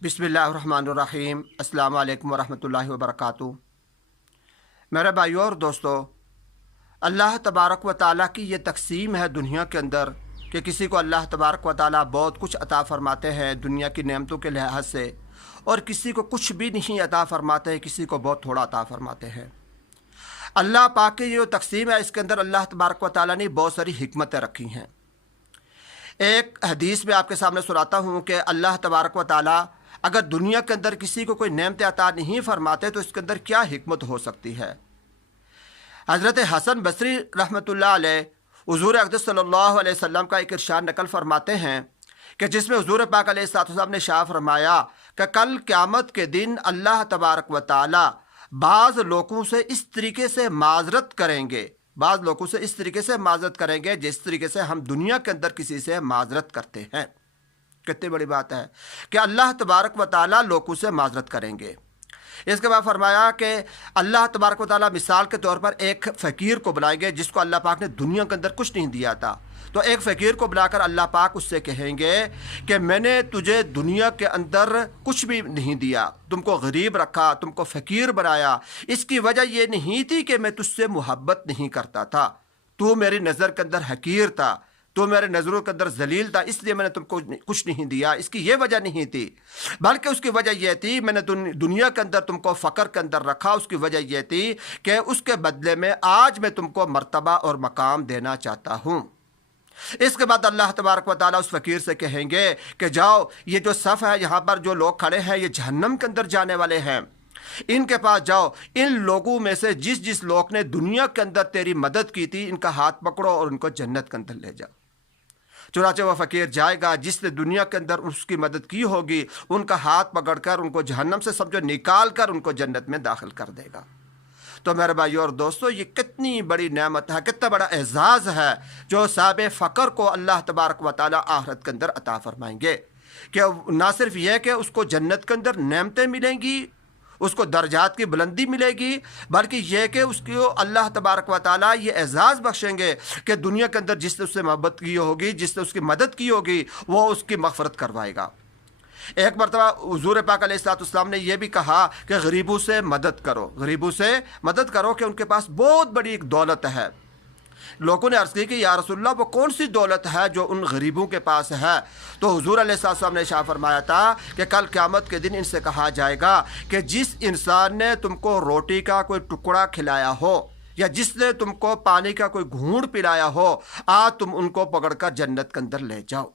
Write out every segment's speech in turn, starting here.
बिस्मिल्लाहिर्रहमानिर्रहीम। अस्सलामु अलैकुम वरहमतुल्लाहि वबरकातुहू। मेरे भाइयों और दोस्तों, अल्लाह तबारक व ताला की ये तक़सीम है दुनिया के अंदर कि किसी को अल्लाह तबारक व ताला बहुत कुछ अता फ़रमाते हैं दुनिया की नेमतों के लिहाज से, और किसी को कुछ भी नहीं अता फ़रमाते हैं, किसी को बहुत थोड़ा अता फ़रमाते हैं। अल्लाह पाक की जो तक़सीम है इसके अंदर अल्लाह तबारक व ताला ने बहुत सारी हिकमतें रखी हैं। एक हदीस में आपके सामने सुनाता हूँ कि अल्लाह तबारक व ताला अगर दुनिया के अंदर किसी को कोई नेमत अता नहीं फरमाते तो इसके अंदर क्या हिकमत हो सकती है। हज़रत हसन बसरी रहमतुल्लाह अलैह हुज़ूर अक़दस सल्लल्लाहु अलैहि वसल्लम का एक इरशाद नकल फरमाते हैं कि जिसमें हुज़ूर पाक अलैहिस्सलाम ने शाह फरमाया कि कल क़यामत के दिन अल्लाह तबारक व ताला बाज़ लोगों से इस तरीके से माज़रत करेंगे, बाज़ लोगों से इस तरीके से माज़रत करेंगे जिस तरीके से हम दुनिया के अंदर किसी से माज़रत करते हैं। कितनी बड़ी बात है कि अल्लाह तबारक व ताला लोगों से माज़रत करेंगे। इसके बाद फरमाया कि अल्लाह तबारक व ताला मिसाल के तौर पर एक फ़कीर को बुलाएंगे जिसको अल्लाह पाक ने दुनिया के अंदर कुछ नहीं दिया था। तो एक फ़कीर को बुलाकर अल्लाह पाक उससे कहेंगे कि मैंने तुझे दुनिया के अंदर कुछ भी नहीं दिया, तुमको गरीब रखा, तुमको फ़कीर बनाया। इसकी वजह यह नहीं थी कि मैं तुझसे मोहब्बत नहीं करता था, तू मेरी नज़र के अंदर हकीर था, तो मेरे नज़रों के अंदर जलील था, इसलिए मैंने तुमको कुछ नहीं दिया। इसकी ये वजह नहीं थी, बल्कि उसकी वजह यह थी मैंने दुनिया के अंदर तुमको फ़क्र के अंदर रखा। उसकी वजह यह थी कि उसके बदले में आज मैं तुमको मर्तबा और मकाम देना चाहता हूँ। इसके बाद अल्लाह तबारक व ताला उस फ़कीर से कहेंगे कि जाओ, ये जो सफ़ है यहाँ पर जो लोग खड़े हैं ये जहन्नम के अंदर जाने वाले हैं, इनके पास जाओ, इन लोगों में से जिस जिस लोग ने दुनिया के अंदर तेरी मदद की थी इनका हाथ पकड़ो और उनको जन्नत के अंदर ले जाओ। चुनाचे वह फ़कीर जाएगा जिसने दुनिया के अंदर उसकी मदद की होगी, उनका हाथ पकड़कर उनको जहन्नम से समझो निकाल कर उनको जन्नत में दाखिल कर देगा। तो मेरे भाइयों और दोस्तों, ये कितनी बड़ी नेमत है, कितना बड़ा एजाज़ है जो साहिब फ़क्र को अल्लाह तबारक व ताला आखिरत के अंदर अता फरमाएंगे। कि ना सिर्फ यह कि उसको जन्नत के अंदर नेमतें मिलेंगी, उसको दर्जात की बुलंदी मिलेगी, बल्कि यह कि उसको अल्लाह तबारक व ताला ये एजाज़ बख्शेंगे कि दुनिया के अंदर जिसने उससे मोहब्बत की होगी, जिसने उसकी मदद की होगी, वो उसकी मग़फ़रत करवाएगा। एक मरतबा हुज़ूर पाक अलैहिस्सलाम ने यह भी कहा कि गरीबों से मदद करो, गरीबों से मदद करो कि उनके पास बहुत बड़ी एक दौलत है। लोगों ने अर्ज़ की कि या रसूलल्लाह वो कौन सी दौलत है जो उन गरीबों के पास है। तो हुज़ूर अलैहिस्सलाम ने शाह फरमाया था कि कल क़यामत के दिन इनसे कहा जाएगा कि जिस इंसान ने तुमको रोटी का कोई टुकड़ा खिलाया हो या जिसने तुमको पानी का कोई घूंट पिलाया हो, आज तुम उनको पकड़कर जन्नत के अंदर ले जाओ।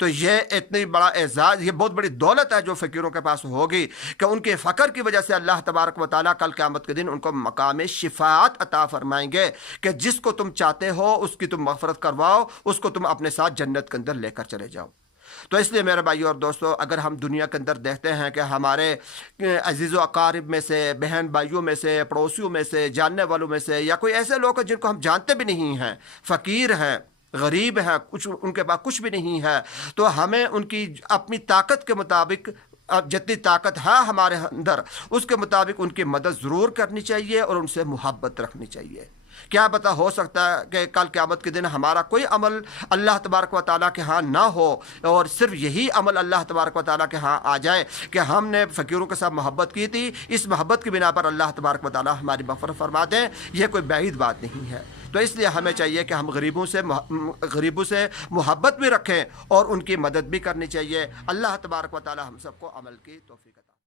तो ये इतनी बड़ा एजाज़, ये बहुत बड़ी दौलत है जो फ़कीरों के पास होगी कि उनके फ़क्र की वजह से अल्लाह तबारक व ताला कल क़यामत के दिन उनको मकाम शिफ़ाअत अता फ़रमाएंगे कि जिसको तुम चाहते हो उसकी तुम मग़फ़रत करवाओ, उसको तुम अपने साथ जन्नत के अंदर लेकर चले जाओ। तो इसलिए मेरे भाइयों और दोस्तों, अगर हम दुनिया के अंदर देखते हैं कि हमारे अज़ीज़ व अक़ारिब में से, बहन भाइयों में से, पड़ोसियों में से, जानने वालों में से, या कोई ऐसे लोग हैं जिनको हम जानते भी नहीं हैं, फ़कीर हैं, गरीब है, कुछ उनके पास कुछ भी नहीं है, तो हमें उनकी अपनी ताकत के मुताबिक, अब जितनी ताकत है हमारे अंदर उसके मुताबिक उनकी मदद ज़रूर करनी चाहिए और उनसे मोहब्बत रखनी चाहिए। क्या पता हो सकता है कि कल क़यामत के दिन हमारा कोई अमल अल्लाह तबारक व ताला के यहाँ ना हो और सिर्फ यही अमल अल्लाह तबारक व ताला के यहाँ आ जाए कि हमने फ़कीरों के साथ मोहब्बत की थी, इस मोहब्बत की बिना पर अल्लाह तबारक व ताला हमारी मग़फ़रत फरमा दें। यह कोई बाइद बात नहीं है। तो इसलिए हमें चाहिए कि हम गरीबों से मोहब्बत भी रखें और उनकी मदद भी करनी चाहिए। अल्लाह तबारक व ताला हम सबको अमल की तौफ़ीक़ अता